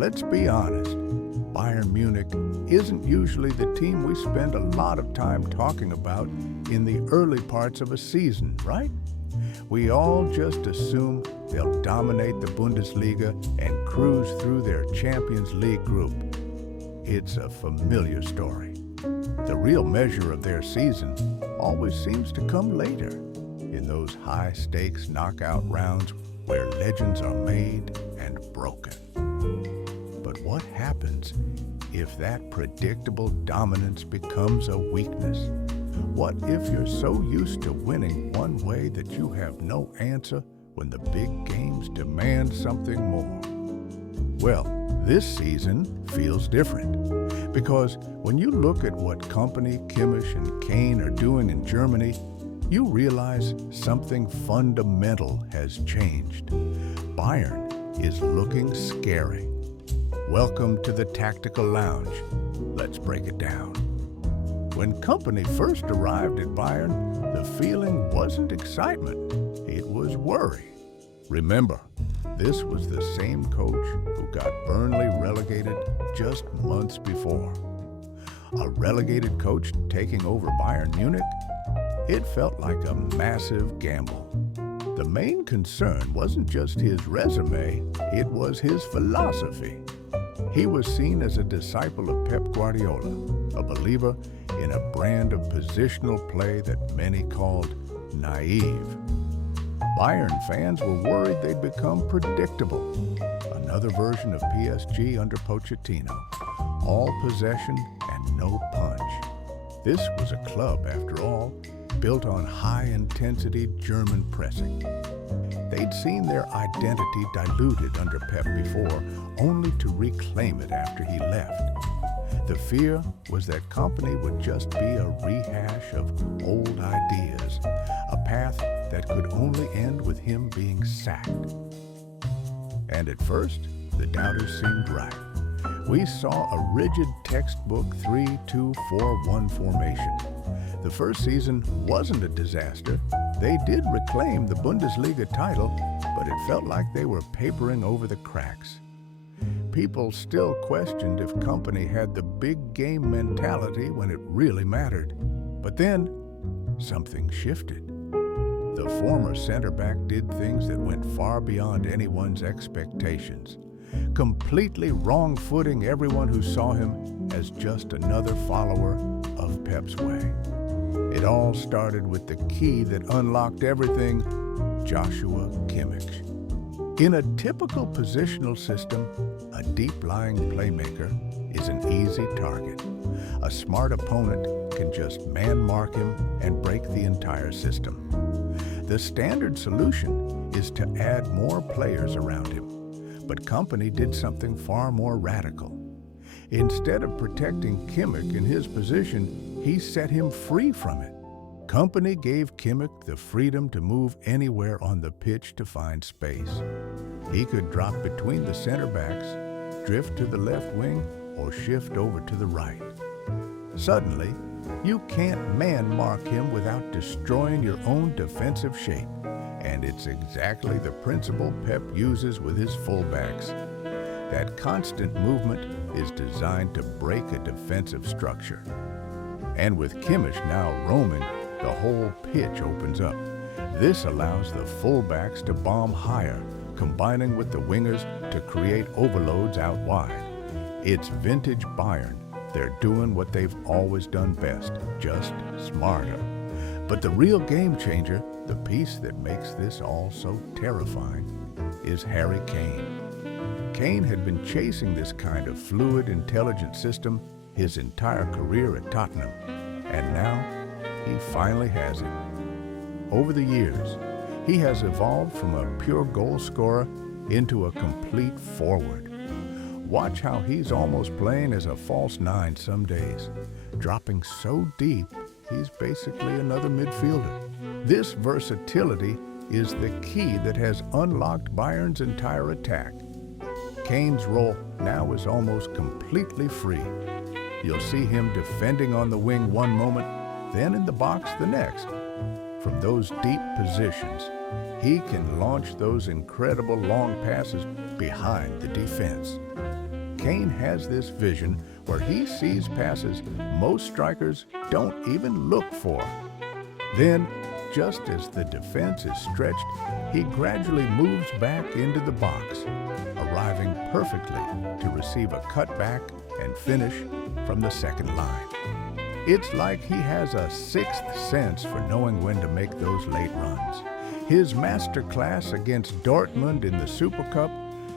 Let's be honest, Bayern Munich isn't usually the team we spend a lot of time talking about in the early parts of a season, right? We all just assume they'll dominate the Bundesliga and cruise through their Champions League group. It's a familiar story. The real measure of their season always seems to come later, in those high-stakes knockout rounds where legends are made and broken. But what happens if that predictable dominance becomes a weakness? What if you're so used to winning one way that you have no answer when the big games demand something more? Well, this season feels different, because when you look at what Kompany, Kimmich, and Kane are doing in Germany, you realize something fundamental has changed. Bayern is looking scary. Welcome to the Tactical Lounge. Let's break it down. When Kompany first arrived at Bayern, the feeling wasn't excitement, it was worry. Remember, this was the same coach who got Burnley relegated just months before. A relegated coach taking over Bayern Munich? It felt like a massive gamble. The main concern wasn't just his resume, it was his philosophy. He was seen as a disciple of Pep Guardiola, a believer in a brand of positional play that many called naive. Bayern fans were worried they'd become predictable, another version of PSG under Pochettino, all possession and no punch. This was a club, after all, built on high-intensity German pressing. They'd seen their identity diluted under Pep before, only to reclaim it after he left. The fear was that Kompany would just be a rehash of old ideas, a path that could only end with him being sacked. And at first, the doubters seemed right. We saw a rigid textbook 3-2-4-1 formation. The first season wasn't a disaster. They did reclaim the Bundesliga title, but it felt like they were papering over the cracks. People still questioned if Kompany had the big game mentality when it really mattered. But then, something shifted. The former center-back did things that went far beyond anyone's expectations, completely wrong-footing everyone who saw him as just another follower of Pep's way. It all started with the key that unlocked everything, Joshua Kimmich. In a typical positional system, a deep-lying playmaker is an easy target. A smart opponent can just man-mark him and break the entire system. The standard solution is to add more players around him, but Kompany did something far more radical. Instead of protecting Kimmich in his position, he set him free from it. Kompany gave Kimmich the freedom to move anywhere on the pitch to find space. He could drop between the center backs, drift to the left wing, or shift over to the right. Suddenly, you can't man-mark him without destroying your own defensive shape, and it's exactly the principle Pep uses with his fullbacks. That constant movement is designed to break a defensive structure. And with Kimmich now roaming, the whole pitch opens up. This allows the fullbacks to bomb higher, combining with the wingers to create overloads out wide. It's vintage Bayern. They're doing what they've always done best, just smarter. But the real game changer, the piece that makes this all so terrifying, is Harry Kane. Kane had been chasing this kind of fluid, intelligent system his entire career at Tottenham, and now he finally has it. Over the years, he has evolved from a pure goal scorer into a complete forward. Watch how he's almost playing as a false nine some days, dropping so deep he's basically another midfielder. This versatility is the key that has unlocked Bayern's entire attack. Kane's role now is almost completely free. You'll see him defending on the wing one moment, then in the box the next. From those deep positions, he can launch those incredible long passes behind the defense. Kane has this vision where he sees passes most strikers don't even look for. Then, just as the defense is stretched, he gradually moves back into the box, arriving perfectly to receive a cutback and finish from the second line. It's like he has a sixth sense for knowing when to make those late runs. His masterclass against Dortmund in the Super Cup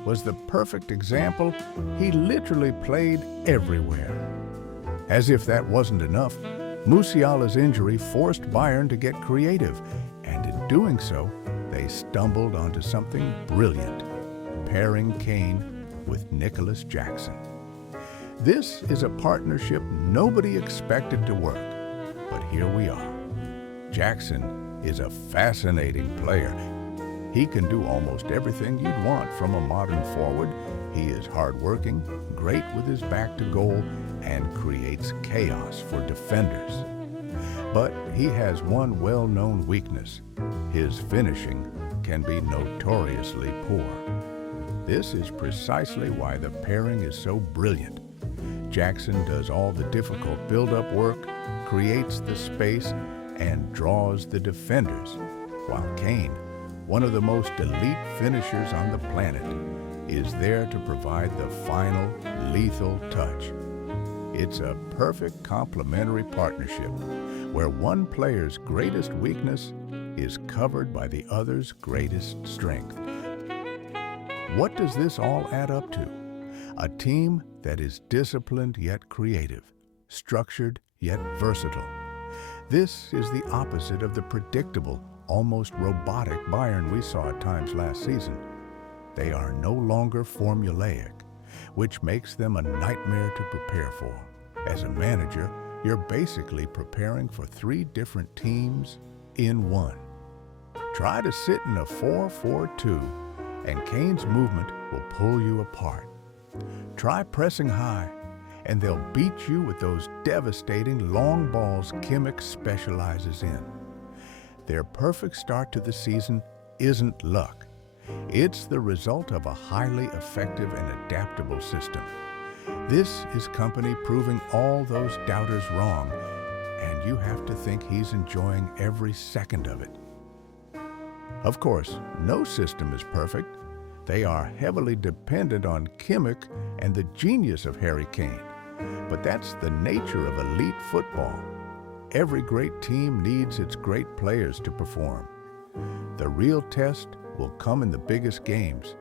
was the perfect example. He literally played everywhere. As if that wasn't enough, Musiala's injury forced Bayern to get creative, and in doing so, they stumbled onto something brilliant, pairing Kane with Nicholas Jackson. This is a partnership nobody expected to work, but here we are. Jackson is a fascinating player. He can do almost everything you'd want from a modern forward. He is hardworking, great with his back to goal, and creates chaos for defenders. But he has one well-known weakness. His finishing can be notoriously poor. This is precisely why the pairing is so brilliant. Jackson does all the difficult build-up work, creates the space, and draws the defenders, while Kane, one of the most elite finishers on the planet, is there to provide the final lethal touch. It's a perfect complementary partnership where one player's greatest weakness is covered by the other's greatest strength. What does this all add up to? A team that is disciplined yet creative, structured yet versatile. This is the opposite of the predictable, almost robotic Bayern we saw at times last season. They are no longer formulaic, which makes them a nightmare to prepare for. As a manager, you're basically preparing for 3 different teams in one. Try to sit in a 4-4-2, and Kane's movement will pull you apart. Try pressing high, and they'll beat you with those devastating long balls Kimmich specializes in. Their perfect start to the season isn't luck. It's the result of a highly effective and adaptable system. This is Kompany proving all those doubters wrong, and you have to think he's enjoying every second of it. Of course, no system is perfect. They are heavily dependent on Kimmich and the genius of Harry Kane. But that's the nature of elite football. Every great team needs its great players to perform. The real test will come in the biggest games,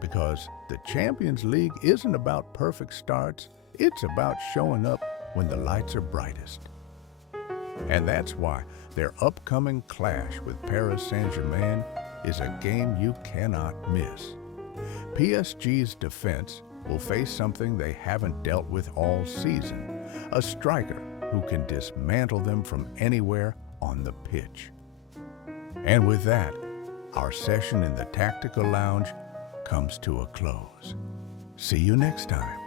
because the Champions League isn't about perfect starts, it's about showing up when the lights are brightest. And that's why their upcoming clash with Paris Saint-Germain is a game you cannot miss. PSG's defense will face something they haven't dealt with all season, a striker who can dismantle them from anywhere on the pitch. And with that, our session in the Tactical Lounge comes to a close. See you next time.